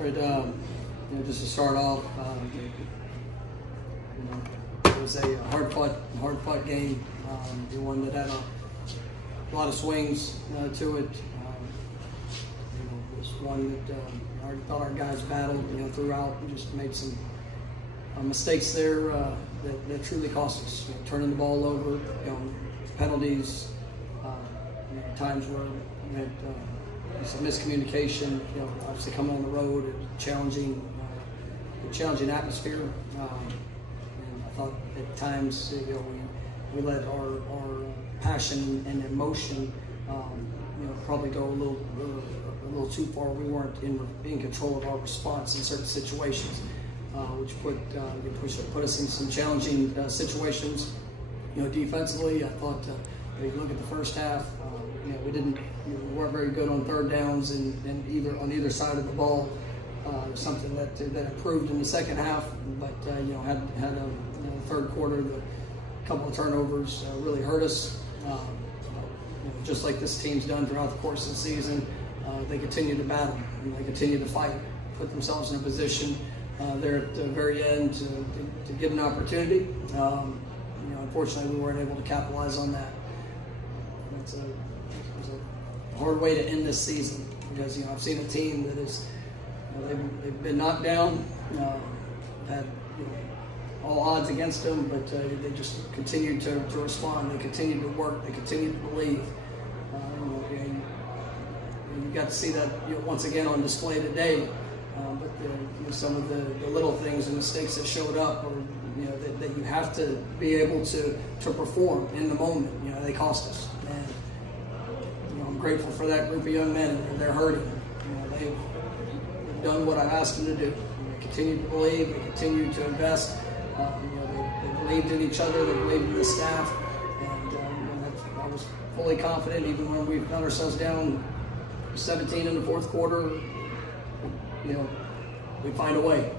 But just to start off, it was a hard-fought game. One that had a lot of swings to it. It was one that I thought our guys battled, throughout, and just made some mistakes there that truly cost us. Turning the ball over, penalties, times where we had some miscommunication. Obviously coming on the road, it was a challenging atmosphere. And I thought at times, we let our passion and emotion, probably go a little too far. We weren't in control of our response in certain situations, which put us in some challenging situations. Defensively, I thought if you look at the first half, we weren't very good on third downs and on either side of the ball. Something that improved in the second half, but had a third quarter, the couple of turnovers really hurt us. Just like this team's done throughout the course of the season, they continue to battle and they continue to fight, put themselves in a position there at the very end to get an opportunity. Unfortunately, we weren't able to capitalize on that. It was a hard way to end this season because I've seen a team that is they've been knocked down, had all odds against them, but they just continued to respond. They continued to work. They continued to believe. You got to see that once again on display today. But some of the little things and mistakes that showed up, or that you have to be able to perform in the moment. They cost us, and I'm grateful for that group of young men. They're hurting. They've done what I've asked them to do. They continue to believe. They continue to invest. They believed in each other. They believed in the staff, and I was fully confident. Even when we found ourselves down 17 in the fourth quarter, we'd find a way.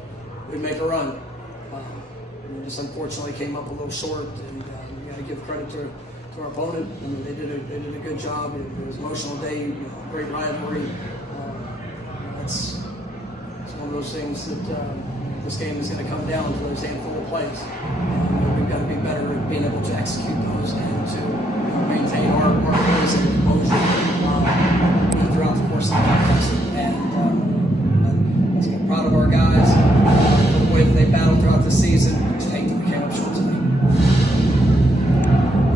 We'd make a run. We just unfortunately came up a little short, and you got to give credit to our opponent. They did a good job. It was an emotional day, great rivalry. It's one of those things that this game is going to come down to those handful of plays. We've got to be better at being able to execute those and to maintain our pace and composure throughout the course of the contest. And I'm proud of our guys for the way that they battled throughout the season. I just hate that we came up short today.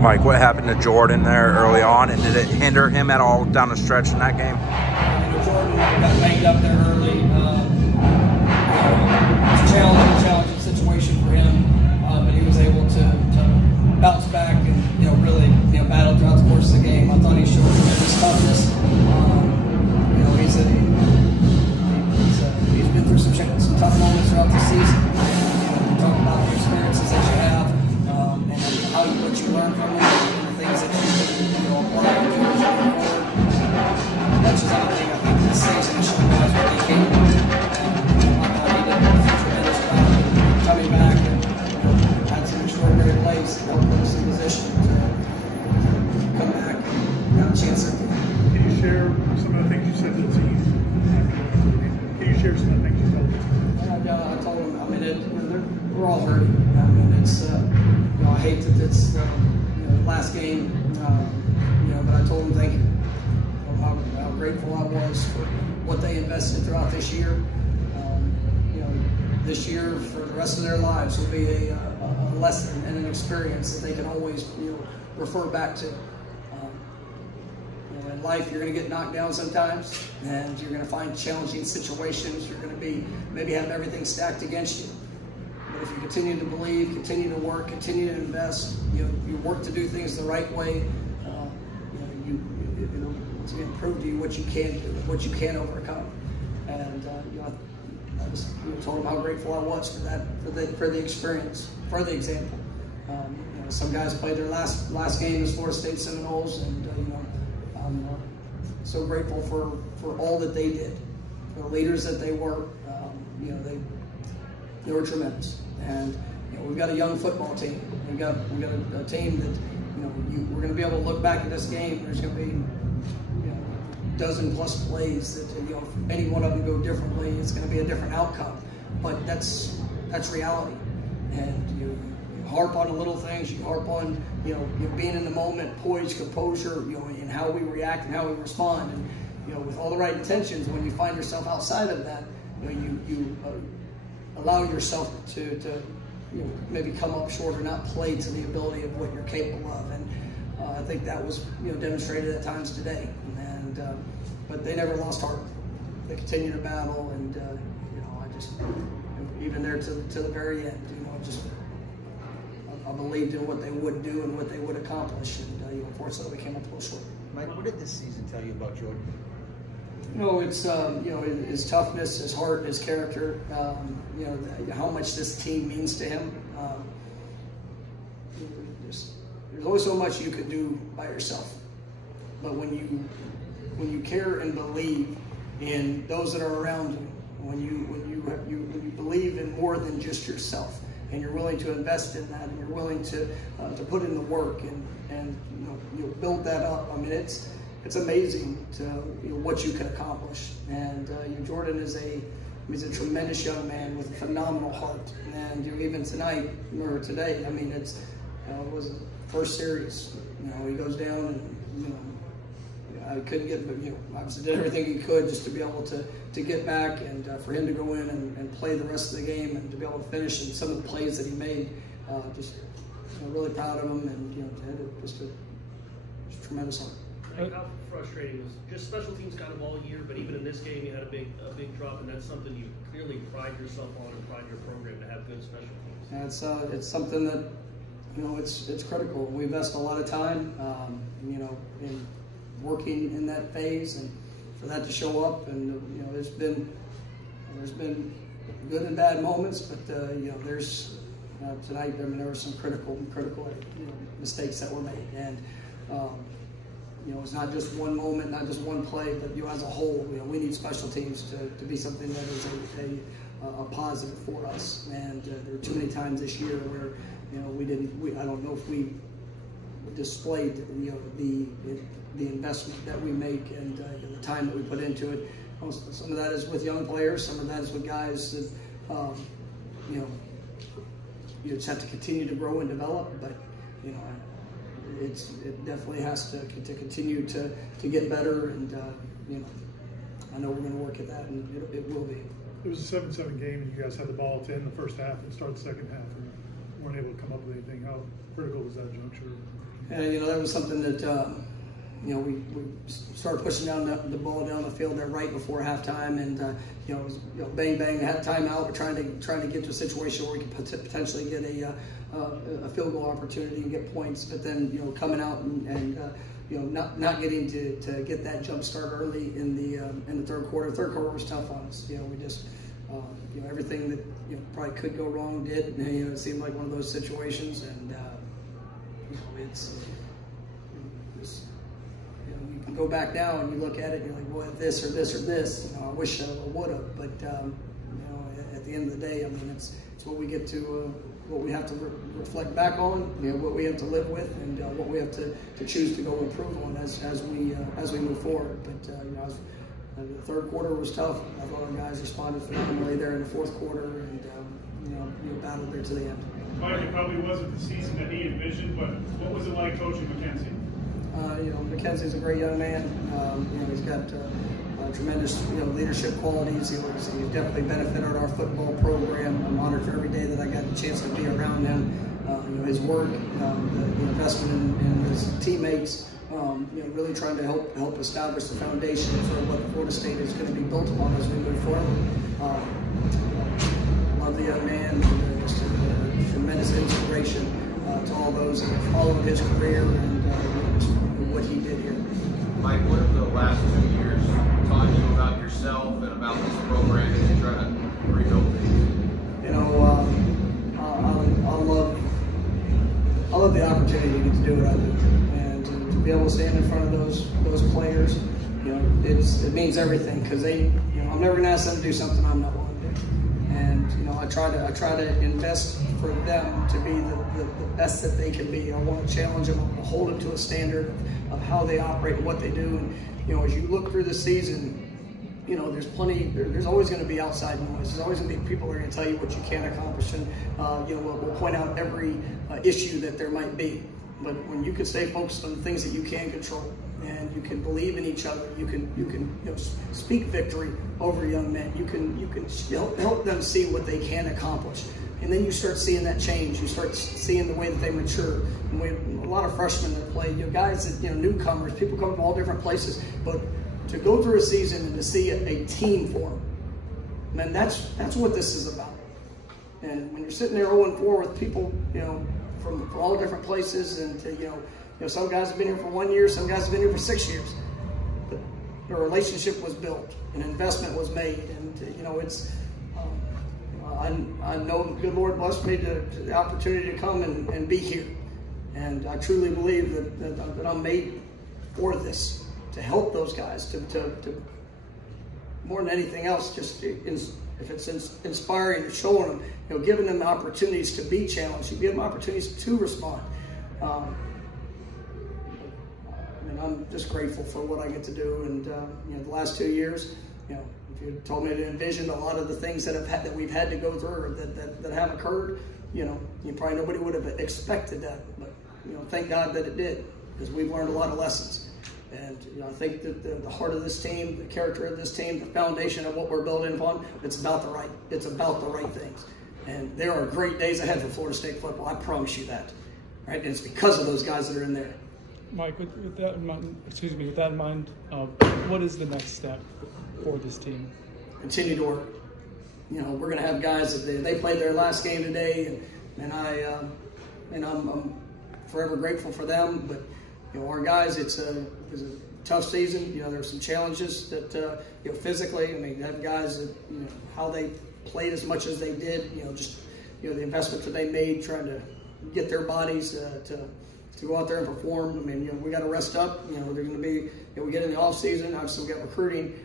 Mike, what happened to Jordan there early on, and did it hinder him at all down the stretch in that game? Jordan got banged up there early. It's a challenging situation for him, but he was able to bounce back and really battle throughout the course of the game. I thought he showed tremendous toughness. He's been through some tough moments throughout the season. We talk about the experiences that you have and what you learn from them, and the things that you apply to as you move forward. That's just anything. I think this season has shown guys what they can do. He did a tremendous job coming back and had some extraordinary plays that helped put us in position to come back and have a chance at the game. Can you share some of the things you said to the team? Can you share some of the things you told the team? I told them, we're all hurting. It's I hate that it's the last game, but I told them thank you. How grateful I was for what they invested throughout this year. This year for the rest of their lives will be a lesson and an experience that they can always refer back to. In life, you're going to get knocked down sometimes, and you're going to find challenging situations. You're going to maybe have everything stacked against you. But if you continue to believe, continue to work, continue to invest, you work to do things the right way, it's going to prove to you what you can do, what you can overcome. And I just told them how grateful I was for that, for the experience, for the example. Some guys played their last game as Florida State Seminoles, and I'm so grateful for all that they did, for the leaders that they were. They were tremendous. And we've got a young football team. We've got a team that we're going to be able to look back at this game. There's going to be dozen plus plays that, you know, if any one of them go differently, it's going to be a different outcome. But that's reality. And you harp on the little things, you harp on, you know, being in the moment, poise, composure, you know, and how we react and how we respond. And, you know, with all the right intentions, when you find yourself outside of that, you know, you allow yourself to you know, maybe come up short or not play to the ability of what you're capable of. And I think that was, you know, demonstrated at times today. And but they never lost heart. They continued to battle, and you know, I just, even there to the very end, you know, just I believed in what they would do and what they would accomplish, and you know, unfortunately, we came up a little short. Mike, what did this season tell you about Jordan? You know, it's you know, his toughness, his heart, his character. You know, how much this team means to him. There's only so much you could do by yourself, but when you care and believe in those that are around you, when you believe in more than just yourself, and you're willing to invest in that, and you're willing to put in the work and you know, build that up. I mean, it's amazing to, you know, what you can accomplish. And you know, Jordan is he's a tremendous young man with a phenomenal heart. And you know, even tonight or today, I mean, it was the first series. You know, he goes down, and you know, I couldn't get, but you know, obviously did everything he could just to be able to get back, and for him to go in and play the rest of the game, and to be able to finish in some of the plays that he made. Just, you know, really proud of him, and you know, just a tremendous heart. Like, how frustrating was just special teams kind of all year, but even in this game you had a big drop, and that's something you clearly pride yourself on and pride your program to have good special teams. And it's something that, you know, it's critical. We invest a lot of time, you know, in working in that phase, and for that to show up. And you know, there's been good and bad moments, but you know, there's tonight. I mean, there were some critical you know, mistakes that were made, and you know, it's not just one moment, not just one play, but you know, as a whole, you know, we need special teams to be something that is a positive for us. And there were too many times this year where, you know, I don't know if we displayed, you know, the investment that we make, and the time that we put into it. Some of that is with young players, some of that is with guys that, you know, you just have to continue to grow and develop. But you know, it definitely has to continue to get better, and you know, I know we're going to work at that, and it will be. It was a 7-7 game, and you guys had the ball to end the first half and start the second half, and weren't able to come up with anything. How critical was that juncture? And you know, that was something that you know, we started pushing down the ball down the field there right before halftime, and you know, it was, you know, bang bang, had timeout. We're trying to get to a situation where we could potentially get a field goal opportunity and get points, but then, you know, coming out and you know, not getting to get that jump start early in the third quarter. Third quarter was tough on us. You know, we just you know, everything that, you know, probably could go wrong did. And, you know, it seemed like one of those situations, and you know, it's you know, you can go back now and you look at it and you're like, well, this or this or this. You know, I wish I would have, but you know, at the end of the day, I mean, it's what we get to. What we have to reflect back on, you know, what we have to live with, and what we have to choose to go improve on as we move forward. But you know, the third quarter was tough. I thought our guys responded phenomenally there in the fourth quarter, and you know, battled there to the end. Mike, it probably wasn't the season that he envisioned, but what was it like coaching McKenzie? You know, McKenzie's a great young man. You know, he's got tremendous, you know, leadership qualities. He's definitely benefited our football program. I'm honored for every day that I got the chance to be around him. You know, his work, the investment in his teammates. You know, really trying to help establish the foundation for what Florida State is going to be built upon as we move forward. Love the young man. Just a tremendous inspiration to all those that have followed his career and what he did here. Mike, what have the last 2 years taught you about yourself and about this program as you try to rebuild things? You know, I love the opportunity to get to do what I do, and to be able to stand in front of those players. You know, it means everything, because you know, I'm never going to ask them to do something I'm not willing to do. And you know, I try to invest for them to be the best that they can be. I want to challenge them. I want to hold them to a standard of how they operate and what they do. And, you know, as you look through the season, you know, there's always going to be outside noise. There's always going to be people that are going to tell you what you can't accomplish. And, you know, we'll point out every issue that there might be. But when you can stay focused on the things that you can control, and you can believe in each other, you can you know, speak victory over young men. You can help them see what they can accomplish, and then you start seeing that change. You start seeing the way that they mature. And we have a lot of freshmen that play, you know, guys that, you know, newcomers, people come from all different places, but to go through a season and to see a team form, man, that's what this is about. And when you're sitting there 0-4 with people, you know, from all different places, and you know, some guys have been here for 1 year, some guys have been here for 6 years. But a relationship was built, an investment was made, and you know, it's. I know the good Lord blessed me the opportunity to come and be here, and I truly believe that I'm made for this, to help those guys, to more than anything else, just if it's inspiring and showing them, you know, giving them opportunities to be challenged, you give them opportunities to respond. And I'm just grateful for what I get to do. And you know, the last 2 years, you know, if you told me to envision a lot of the things that we've had to go through, or that have occurred, you know, probably nobody would have expected that. But you know, thank God that it did, because we've learned a lot of lessons. And you know, I think that the heart of this team, the character of this team, the foundation of what we're building upon, it's about the right things. And there are great days ahead for Florida State football. I promise you that. Right? And it's because of those guys that are in there. Mike, with that in mind, what is the next step for this team? Continue to work. You know, we're going to have guys that they played their last game today, and I'm forever grateful for them. But you know, our guys, it's a tough season. You know, there's some challenges that you know, physically. I mean, you have guys that, you know, how they played as much as they did. You know, just, you know, the investment that they made trying to get their bodies to go out there and perform. I mean, you know, we got to rest up. You know, they're going to be, you know, we get in the off season. Obviously, we got recruiting.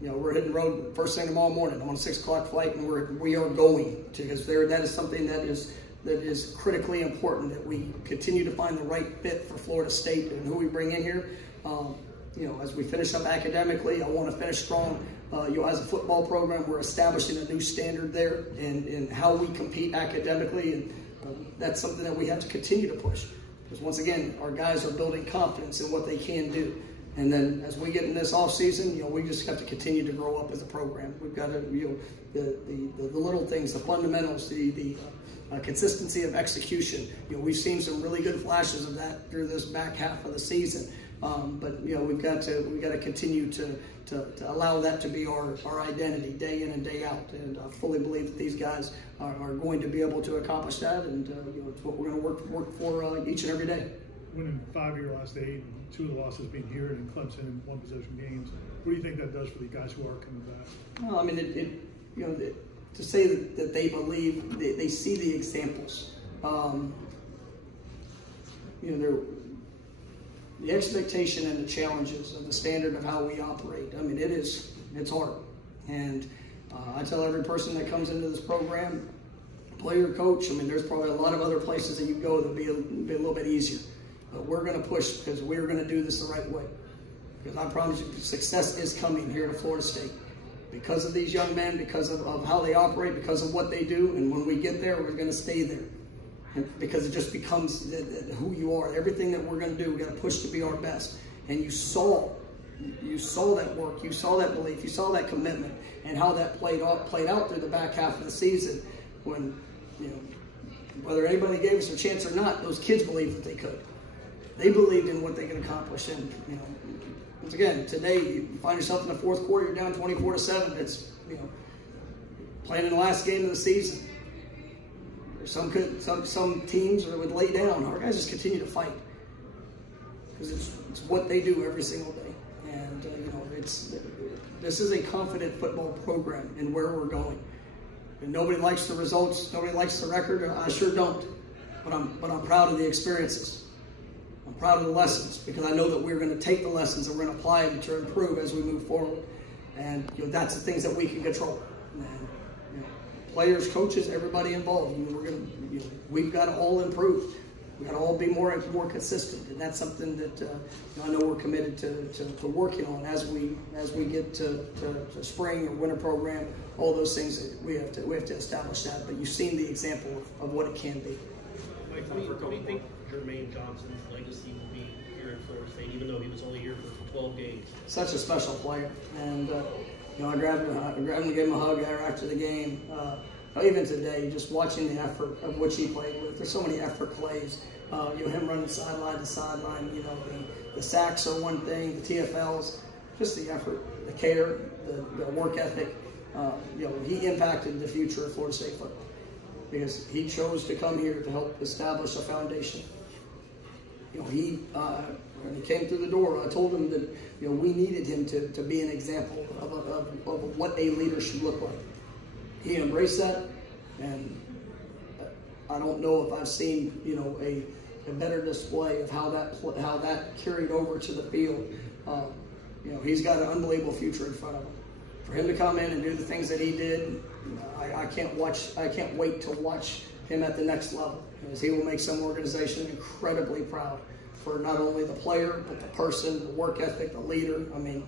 You know, we're hitting the road first thing tomorrow morning. I'm on a 6 o'clock flight, and we are going to, because that is something that is critically important, that we continue to find the right fit for Florida State and who we bring in here. You know, as we finish up academically, I want to finish strong. You know, as a football program, we're establishing a new standard there in how we compete academically, and that's something that we have to continue to push. Because once again, our guys are building confidence in what they can do. And then as we get in this off season, you know, we just have to continue to grow up as a program. We've got to, you know, the little things, the fundamentals, the consistency of execution. You know, we've seen some really good flashes of that through this back half of the season. But you know, we've got to continue to allow that to be our identity day in and day out. And I fully believe that these guys are going to be able to accomplish that. And you know, it's what we're going to work for each and every day. Winning 5 of your last 8, and 2 of the losses being here and in Clemson in one possession games. What do you think that does for the guys who are coming back? Well, I mean, you know, to say that they believe, they see the examples. You know, the expectation and the challenges of the standard of how we operate. I mean, it's hard. And I tell every person that comes into this program, player, coach, I mean, there's probably a lot of other places that you go that will be a little bit easier. But we're going to push, because we're going to do this the right way. Because I promise you, success is coming here to Florida State. Because of these young men, because of how they operate, because of what they do. And when we get there, we're going to stay there. Because it just becomes who you are. Everything that we're going to do, we got to push to be our best. And you saw that work, you saw that belief, you saw that commitment, and how that played out through the back half of the season. When, you know, whether anybody gave us a chance or not, those kids believed that they could. They believed in what they could accomplish. And you know, once again, today you find yourself in the fourth quarter, you're down 24-7. It's, you know, playing in the last game of the season. Some teams would lay down. Our guys just continue to fight, because it's what they do every single day. And you know, this is a confident football program in where we're going. And nobody likes the results. Nobody likes the record. I sure don't. But I'm proud of the experiences. I'm proud of the lessons, because I know that we're going to take the lessons and we're going to apply them to improve as we move forward. And you know, that's the things that we can control. And, you know, players, coaches, everybody involved. I mean, we've got to all improve. We've got to all be more consistent, and that's something that I know we're committed to working on as we get to spring or winter program. All those things we have to establish that. But you've seen the example of what it can be. Mike, what do you think Jermaine Johnson's legacy will be here in Florida State, even though he was only here for 12 games? Such a special player, and I grabbed him and gave him a hug after the game. Even today, just watching the effort of which he played with. There's so many effort plays. Him running sideline to sideline. The sacks are one thing. The TFLs, just the effort, the care, the work ethic. He impacted the future of Florida State football because he chose to come here to help establish a foundation. When he came through the door, I told him that we needed him to be an example of what a leader should look like. He embraced that, and I don't know if I've seen a better display of how that carried over to the field. He's got an unbelievable future in front of him. For him to come in and do the things that he did, I can't wait to watch him at the next level, because he will make some organization incredibly proud for not only the player but the person, the work ethic, the leader. I mean,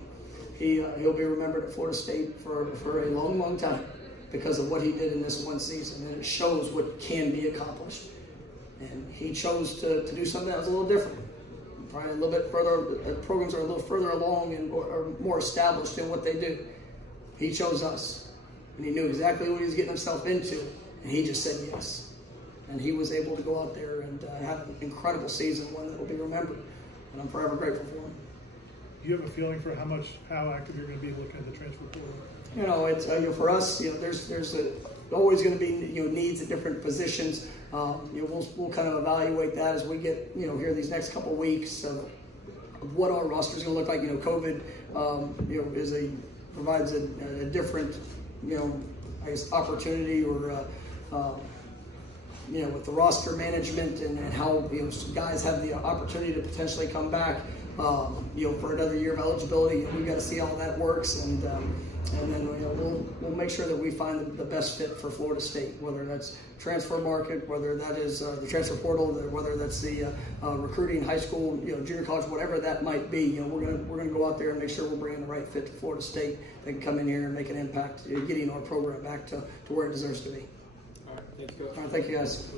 he'll be remembered at Florida State for a long, long time because of what he did in this one season, and it shows what can be accomplished. And he chose to do something that was a little different, probably a little bit further. Programs are a little further along and are more established in what they do. He chose us, and he knew exactly what he was getting himself into, and he just said yes. And he was able to go out there and have an incredible season, one that will be remembered, and I'm forever grateful for him. Do you have a feeling for how active you're going to be looking at the transfer portal? It's for us. There's always going to be needs at different positions. We'll kind of evaluate that as we get here these next couple of weeks of what our roster is going to look like. COVID provides a different opportunity or with the roster management and how guys have the opportunity to potentially come back for another year of eligibility. We've got to see how that works, and then we'll make sure that we find the best fit for Florida State, whether that's transfer market, whether that is the transfer portal, whether that's the recruiting, high school, junior college, whatever that might be. We're gonna go out there and make sure we're bringing the right fit to Florida State that can come in here and make an impact, getting our program back to where it deserves to be. All right, thank you, Coach. All right, thank you guys.